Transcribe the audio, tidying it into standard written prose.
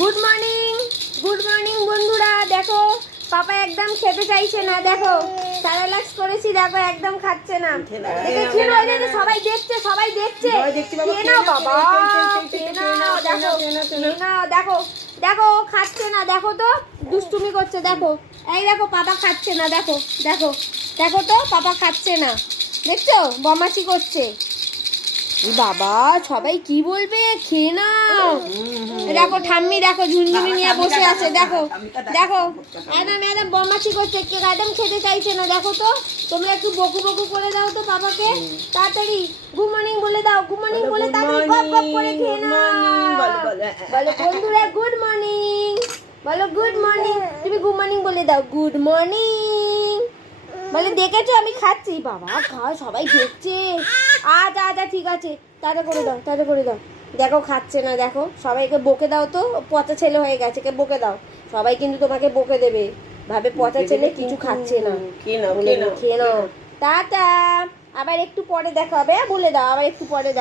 Good morning বন্ধুরা। দেখো পাপা একদম খেতে চাইছে না, দেখো স্যালাডস করেছি, দেখো একদম খাচ্ছে না। দেখে খেয়ে নাও, এই যে সবাই দেখছে খেয়ে নাও বাবা, খেয়ে নাও। দেখো খেয়ে নাও, দেখো দেখো খাচ্ছে না, দেখো তো দুষ্টুমি করছে, দেখো এই দেখো পাপা খাচ্ছে না, দেখো দেখো দেখো তো পাপা খাচ্ছে না, দেখছো বদমাশি করছে। বাবা সবাই কি বলবে, খেয়ে নাও। দেখো ঠাম্মি দেখো ঝুনঝুনি নিয়ে বসে আছে, দেখো দেখো একদম বদমাশি করছে, একদম খেতে চাইছে না। দেখো তো তোমরা একটু বকু বকু করে দাও তো পাপাকে, তাড়াতাড়ি গুড মর্নিং বলে দাও, গুড মর্নিং বলে তাড়াতাড়ি গপ গপ করে খেয়ে নাও। বলো বন্ধুরা গুড মর্নিং, বলো গুড মর্নিং, তুমি গুড মর্নিং বলে দাও, গুড মর্নিং বলে। দেখেছো আমি খাচ্ছি, বাবা খাও, সবাই দেখছে। আচ্ছা আচ্ছা ঠিক আছে, তাড়া করে দাও, তাড়া করে দাও। দেখো খাচ্ছে না, দেখো সবাইকে বকে দাও তো, পচা ছেলে হয়ে গেছে, কে বকে দাও। সবাই কিন্তু তোমাকে বকে দেবে, ভাবে পচা ছেলে কিছু খাচ্ছে না। খেয়ে নাও, টাটা, আবার একটু পরে দেখা হবে, বলে দাও আবার একটু পরে দেখা।